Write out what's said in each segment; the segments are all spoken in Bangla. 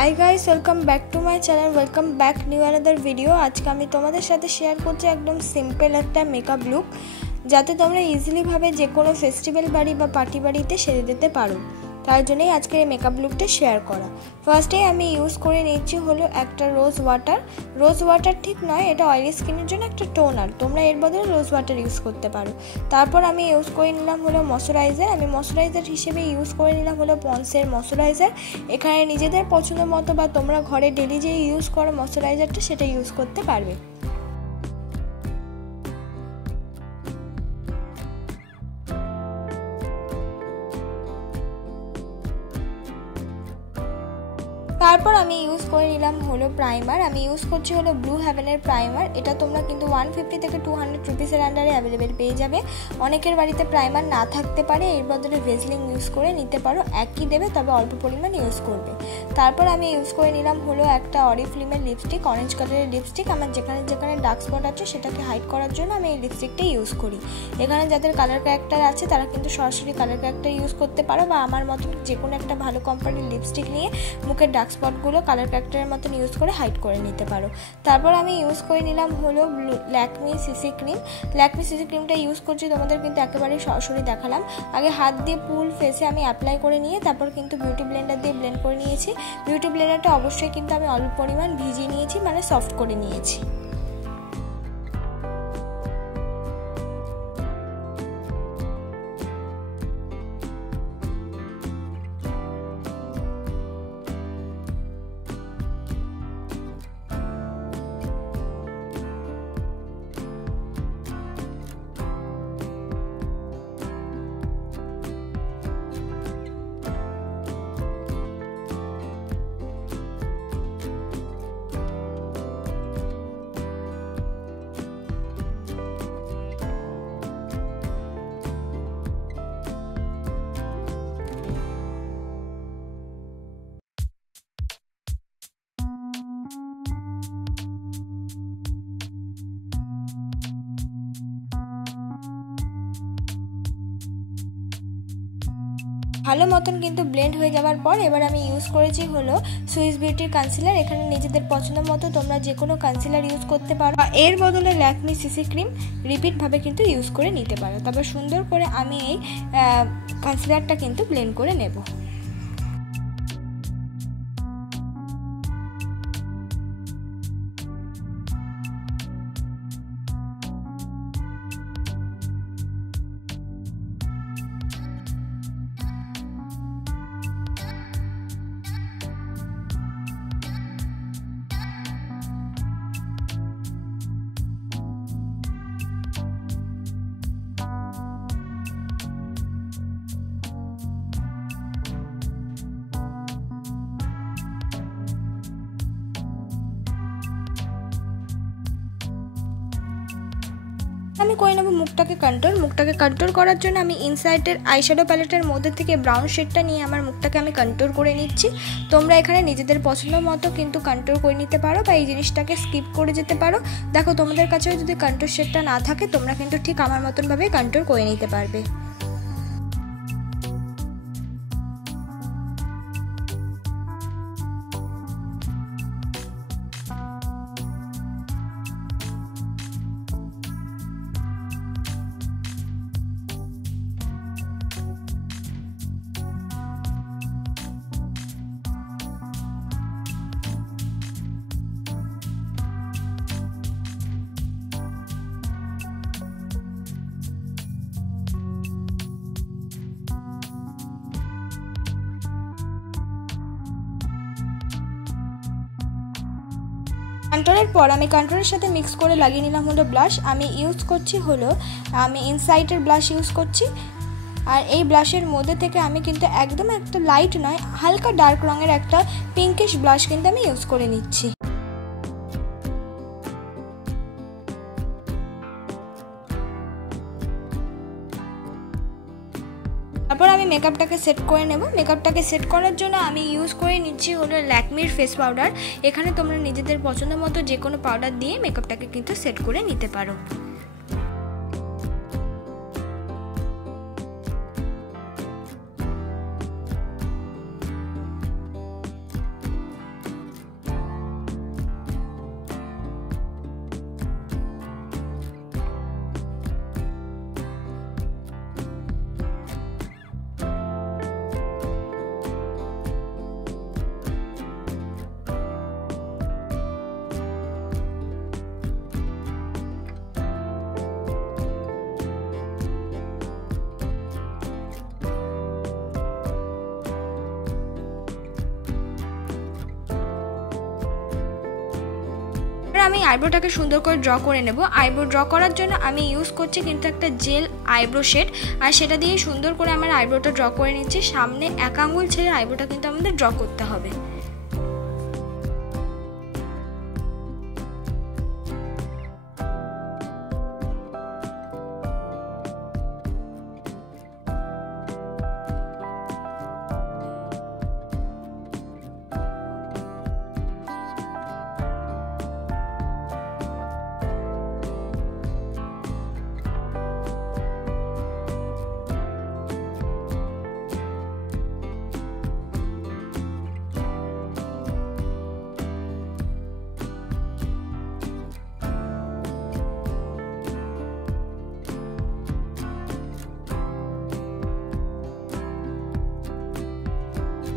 High guys welcome back to my channel welcome back new another video. आज के तुम्हारे साथे शेयर करছি एकदम सिम्पल एक मेकअप लुक जाते तुम्हारा इजिली भावे जेकोनो फेस्टिवल बाड़ी बा पार्टी बाड़ीते सेरे दिते पारो। तार जोन्नोई आजके मेकअप लुकटा शेयर करा। फार्स्टे आमी यूज करे निচ্ছি हलो एक रोज वाटार ठीक नय एटा ऑयली स्किनेर जोन्नो एक टोनार, तोमरा एर बदले रोज वाटार यूज करते पारो। तारपर आमी यूज करे निलाम हलो मयश्चाराइजार। आमी मयश्चाराइजार हिसेबे यूज करे निलाम हलो पन्ड्सेर मयश्चाराइजार। एखाने निजेदेर पछंद मतो बा तोमरा घरे डेली जे यूज करो मयश्चाराइजारटा सेटा यूज करते पारबे। तारपर आमी यूज करे निलाम हलो प्राइमार। आमी यूज करछि हलो ब्लू हेवेनेर प्राइमार। एटा तोमरा किन्तु 150 থেকে 200 रुपिसের आंडारे अवेलेबल पेয়ে যাবে। অনেকের বাড়িতে প্রাইমার না থাকতে পারে, এর বদলে ভেজলিন ইউজ করে নিতে পারো। একই দেবে তবে অল্প পরিমাণ ইউজ করবে। তারপর আমি ইউজ করে নিলাম হলো একটা অরিফ্লেমের লিপস্টিক, অরেঞ্জ কালারের লিপস্টিক। আমার যেখানে যেখানে ডার্ক স্পট আছে সেটাকে হাইড করার জন্য আমি এই লিপস্টিকটা ইউজ করি। এখানে যাদের কালার ক্যারেক্টার আছে তারা কিন্তু সরাসরি কালার ক্যারেক্টার ইউজ করতে পারো বা আমার মতন যে কোনো একটা ভালো কোম্পানির লিপস্টিক নিয়ে মুখের ডার্ক স্পটগুলো কালার ক্যারেক্টারের মতন ইউজ করে হাইড করে নিতে পারো। তারপর আমি ইউজ করে নিলাম হলো Lakme CC cream. Lakme CC ক্রিমটা ইউজ করছি তোমাদের কিন্তু একেবারে সরাসরি দেখালাম। আগে হাত দিয়ে ফুল ফেসে আমি অ্যাপ্লাই করে নিয়ে তারপর কিন্তু বিউটি ব্লেন্ডার দিয়ে ব্লেন্ড করে নিয়েছি। বিউটি ব্লেন্ডারটা অবশ্যই কিন্তু আমি অল্প পরিমাণ ভিজিয়ে নিয়েছি, মানে সফট করে নিয়েছি। ভালো মতন কিন্তু ব্লেন্ড হয়ে যাওয়ার পর এবার আমি ইউজ করেছি হলো সুইস বিউটির কনসিলার। এখানে নিজেদের পছন্দ মতো তোমরা যে কোনো কনসিলার ইউজ করতে পারো, এর বদলে ল্যাকমি সিসি ক্রিম রিপিট ভাবে কিন্তু ইউজ করে নিতে পারো। তবে সুন্দর করে আমি এই কনসিলারটা কিন্তু ব্লেন্ড করে নেব। আমি করে নেব মুখটাকে কন্ট্রোল করার জন্য আমি ইনসাইডের আইশ্যাডো প্যালেটের মধ্যে থেকে ব্রাউন শেডটা নিয়ে আমার মুখটাকে আমি কন্ট্রোল করে নিচ্ছি। তোমরা এখানে নিজেদের পছন্দ মতো কিন্তু কন্ট্রোল করে নিতে পারো বা এই জিনিসটাকে স্কিপ করে যেতে পারো। দেখো তোমাদের কাছেও যদি কন্ট্রোল শেডটা না থাকে তোমরা কিন্তু ঠিক আমার মতনভাবে কন্ট্রোল করে নিতে পারবে। কন্ট্রোলের পর আমি কন্ট্রোলের সাথে মিক্স করে লাগিয়ে নিলাম হলো ব্লাশ। আমি ইউজ করছি হলো আমি ইনসাইডের ব্লাশ ইউজ করছি। আর এই ব্লাশের মধ্যে থেকে আমি কিন্তু একদম একটা লাইট নয় হালকা ডার্ক রঙের একটা পিঙ্কিশ ব্লাশ কিন্তু আমি ইউজ করে নিচ্ছি। তারপর আমি মেকআপটাকে সেট করে নেব। মেকআপটাকে সেট করার জন্য আমি ইউজ করে নিচ্ছি হলো ল্যাকমির ফেস পাউডার। এখানে তোমরা নিজেদের পছন্দ মতো যে কোনো পাউডার দিয়ে মেকআপটাকে কিন্তু সেট করে নিতে পারো। আমি আইব্রোটাকে সুন্দর করে ড্র করে নেব। আইব্রো ড্র করার জন্য আমি ইউজ করছি কিন্তু একটা জেল আইব্রো শেড, আর সেটা দিয়ে সুন্দর করে আমার আইব্রোটা ড্র করে নিচ্ছি। সামনে 1 আঙ্গুল ছেড়ে আইব্রোটা কিন্তু আমাদের ড্র করতে হবে।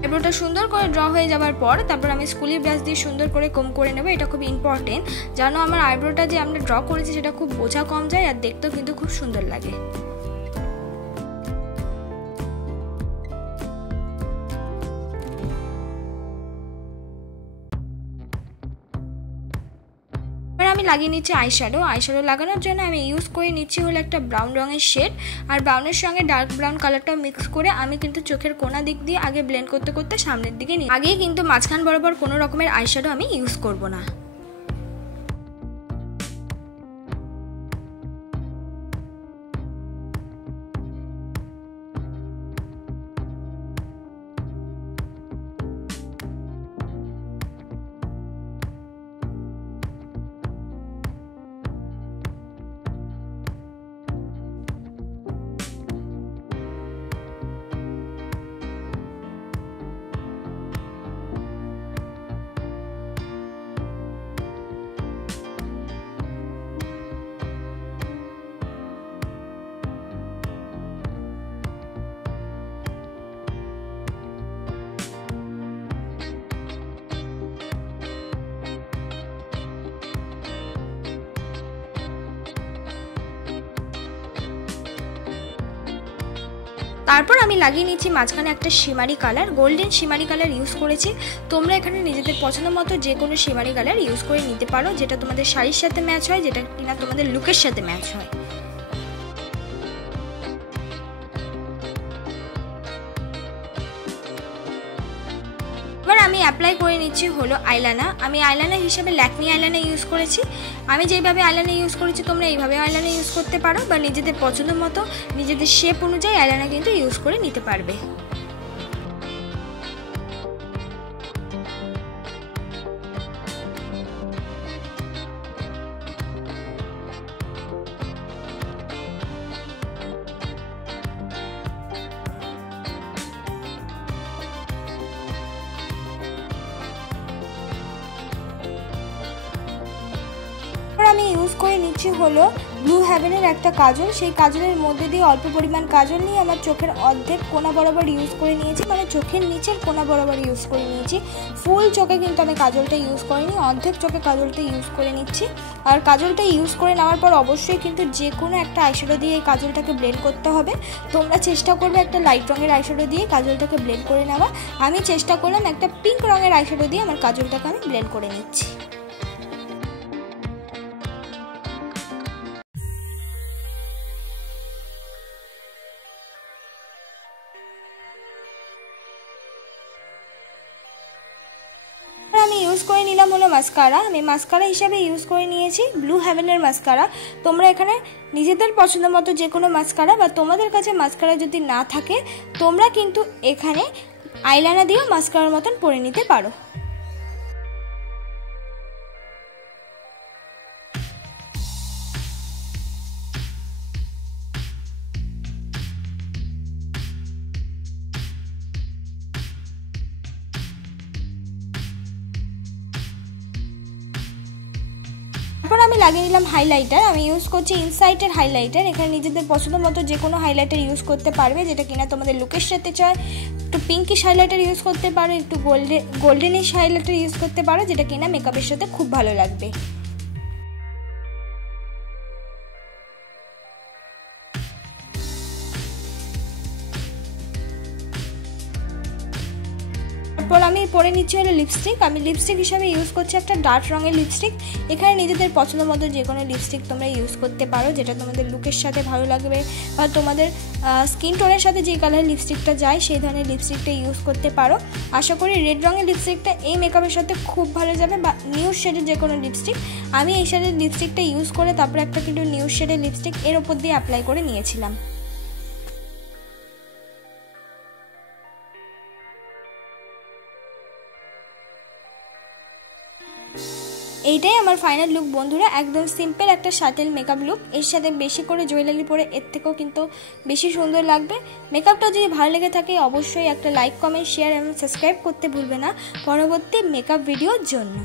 আইব্রোটা সুন্দর করে ড্র হয়ে যাওয়ার পর তারপর আমি স্কুলি ব্রাশ দিয়ে সুন্দর করে কম করে নেব। এটা খুব ইম্পর্টেন্ট, যেন আমার আইব্রোটা যে আমরা ড্র করেছি সেটা খুব বোঝা কম যায় আর দেখতেও কিন্তু খুব সুন্দর লাগে। আমি লাগিয়ে নিচ্ছি আইশ্যাডো। আইশ্যাডো লাগানোর জন্য আমি ইউজ করে নিচ্ছি হলো একটা ব্রাউন রঙের শেড, আর ব্রাউনের সঙ্গে ডার্ক ব্রাউন কালারটা মিক্স করে আমি কিন্তু চোখের কোনা দিক দিয়ে আগে ব্লেন্ড করতে করতে সামনের দিকে নিই। আগে কিন্তু মাঝখান বরাবর কোনো রকমের আইশ্যাডো আমি ইউজ করব না। তারপর আমি লাগিয়ে নিচ্ছি মাঝখানে একটা শিমারি কালার, গোল্ডেন শিমারি কালার ইউজ করেছি। তোমরা এখানে নিজেদের পছন্দ মতো যে কোনো শিমারি কালার ইউজ করে নিতে পারো, যেটা তোমাদের শাড়ির সাথে ম্যাচ হয়, যেটা কিনা তোমাদের লুকের সাথে ম্যাচ হয়। এবার আমি অ্যাপ্লাই করে নিচ্ছি হলো আইলাইনার। আমি আইলাইনার হিসেবে ল্যাকমি আইলাইনার ইউজ করেছি। আমি যেইভাবে আইলাইনার ইউজ করেছি তোমরা এইভাবে আইলাইনার ইউজ করতে পারো, বা নিজেদের পছন্দ মতো নিজেদের শেপ অনুযায়ী আইলাইনার কিন্তু ইউজ করে নিতে পারবে। আমি ইউজ করে নিচ্ছি হলো ব্লু হেভেনের একটা কাজল। সেই কাজলের মধ্যে দিয়ে অল্প পরিমাণ কাজল নিয়ে আমার চোখের অর্ধেক কোনা বরাবর ইউজ করে নিয়েছি, মানে চোখের নিচের কোনা বরাবর ইউজ করে নিয়েছি। ফুল চোখে কিন্তু আমি কাজলটা ইউজ করিনি, অর্ধেক চোখে কাজলটা ইউজ করে নিচ্ছি। আর কাজলটা ইউজ করে নেওয়ার পর অবশ্যই কিন্তু যে কোনো একটা আইশ্যাডো দিয়ে এই কাজলটাকে ব্লেন্ড করতে হবে। তোমরা চেষ্টা করবে একটা লাইট রঙের আইশ্যাডো দিয়ে কাজলটাকে ব্লেন্ড করে নেওয়া। আমি চেষ্টা করলাম একটা পিঙ্ক রঙের আইশ্যাডো দিয়ে আমার কাজলটাকে আমি ব্লেন্ড করে নিচ্ছি। আমি ইউজ করে নিলাম হলো মাস্কারা। আমি মাস্কারা হিসাবে ইউজ করে নিয়েছি ব্লু হেভেনের মাস্কারা। তোমরা এখানে নিজেদের পছন্দ মতো যে কোনো মাস্কারা, বা তোমাদের কাছে মাস্কারা যদি না থাকে তোমরা কিন্তু এখানে আইলাইনার দিয়েও মাস্কারার মতন পরে নিতে পারো। তারপর আমি লাগিয়ে নিলাম হাইলাইটার। আমি ইউজ করছি ইনসাইটের হাইলাইটার। এখানে নিজেদের পছন্দ মতো যে কোনো হাইলাইটার ইউজ করতে পারবে, যেটা কিনা তোমাদের লুকের সাথে চায়। একটু পিঙ্কিশ হাইলাইটার ইউজ করতে পারো, একটু গোল্ডেনিশ হাইলাইটার ইউজ করতে পারো, যেটা কিনা মেকআপের সাথে খুব ভালো লাগবে। তারপর আমি পরে নিচ্ছি হলো লিপস্টিক। আমি লিপস্টিক হিসাবে ইউজ করছি একটা ডার্ক রঙের লিপস্টিক। এখানে নিজেদের পছন্দ মতো যে কোনো লিপস্টিক তোমরা ইউজ করতে পারো, যেটা তোমাদের লুকের সাথে ভালো লাগবে বা তোমাদের স্কিন টোনের সাথে যে কালার লিপস্টিকটা যায় সেই ধরনের লিপস্টিকটা ইউজ করতে পারো। আশা করি রেড রঙের লিপস্টিকটা এই মেকআপের সাথে খুব ভালো যাবে, বা নিউড শেডের যে কোনো লিপস্টিক। আমি এই শেডের লিপস্টিকটা ইউজ করে তারপরে একটা কিন্তু নিউড শেডের লিপস্টিক এর ওপর দিয়ে অ্যাপ্লাই করে নিয়েছিলাম। এইটাই আমার ফাইনাল লুক বন্ধুরা, একদম সিম্পল একটা শাটেল মেকআপ লুক। এর সাথে বেশি করে জুয়েলারি পরে এর থেকেও কিন্তু বেশি সুন্দর লাগবে। মেকআপটা যদি ভালো লেগে থাকে অবশ্যই একটা লাইক, কমেন্ট, শেয়ার এবং সাবস্ক্রাইব করতে ভুলবে না পরবর্তী মেকআপ ভিডিওর জন্য।